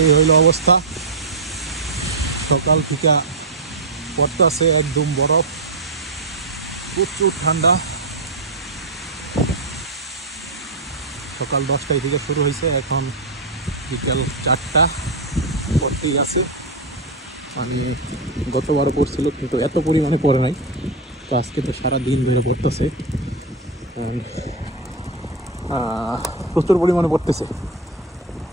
এই হইল অবস্থা। সকাল থেকে পড়তেছে একদম বরফ, প্রচুর ঠান্ডা। সকাল 10টায় থেকে শুরু হয়েছে, এখন বিকাল 4টা পড়তেই আছে। মানে গতবারও পড়ছিল কিন্তু এত পরিমাণে পড়ে নাই, তো আজকে তো সারা দিন ধরে পড়তেছে, প্রচুর পরিমাণে পড়তেছে।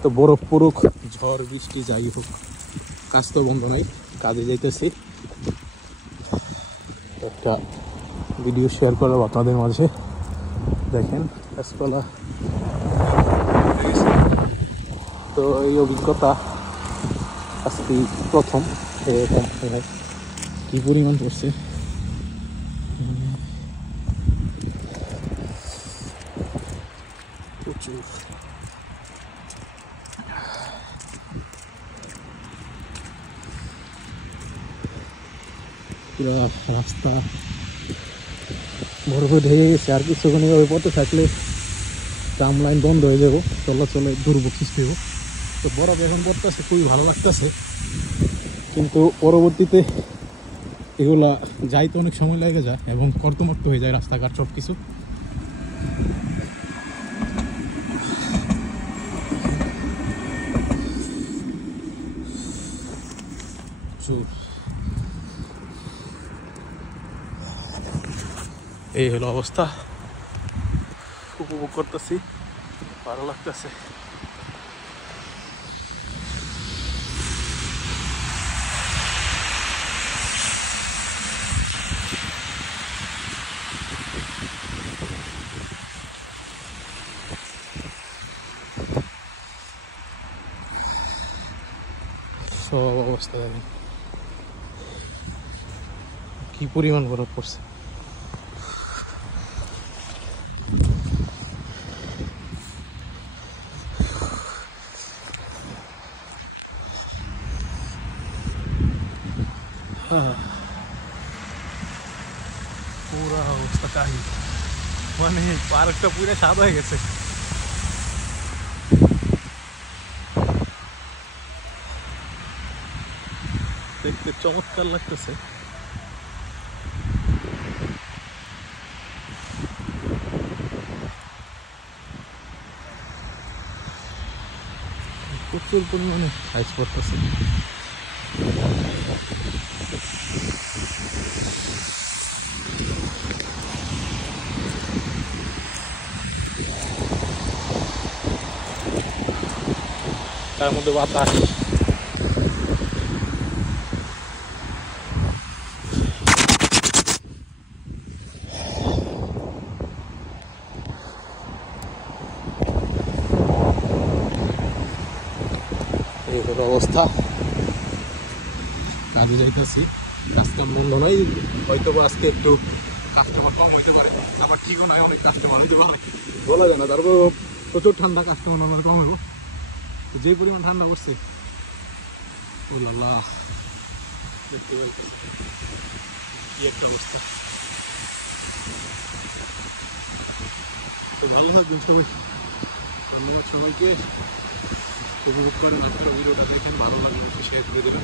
তো বরফ পড়ুক, ঝড় বৃষ্টি যাই হোক, কাজ তো বন্ধ নাই, কাজে যাইতেছি। একটা ভিডিও শেয়ার করলাম আপনাদের মাঝে। দেখেন গাছপালা, তো এই অভিজ্ঞতা আজকে প্রথম এরকম কি পরিমাণ পড়ছে। প্রচুর পুরো রাস্তা বরফে ঢেকে গেছে। আর কিছুক্ষণ এভাবে পড়তে থাকলে ট্রাম লাইন বন্ধ হয়ে যাবো, চলাচলে দুর্ভোগ সৃষ্টি হবো। তো বরফ এখন পড়তেছে, খুবই ভালো লাগতেছে, কিন্তু পরবর্তীতে এগুলা যাইতে অনেক সময় লেগে যায় এবং কর্দমাক্ত হয়ে যায় রাস্তাঘাট সব কিছু। এই হলো অবস্থা, উপভোগ করতেছি, ভালো লাগতেছে। সব অবস্থা জানি কি পরিমাণ বরফ পড়ছে। পুরা অবস্থা কাহিল, মানে পার্কটা পুরো সাদা হয়ে গেছে। দেখতে চমৎকার লাগতেছে। প্রচুর পরিমাণে আইস পড়তেছে। তার মধ্যে বাতাস, এই হলো অবস্থা। কাজে যাইতেছি, কাজকাম বন্ধ নয়, হয়তো আজকে একটু কাস্টমার কম হইতে পারে, আমার ঠিকও নয়, অনেক কাস্টমার হইতে পারে, বলা যায় না। তারপর প্রচুর ঠান্ডা, কাস্টমার আমার কম হইব। যে পরিমাণ ঠান্ডা পড়ছে, আল্লাহ দেখতে কি একটা অবস্থা। তো ভালো থাকবেন সবাই, ধন্যবাদ সবাইকে। উপভোগ করেন, আপনারা ভিডিওটা দেখেন, ভালো লাগলে শেয়ার করে দেবেন।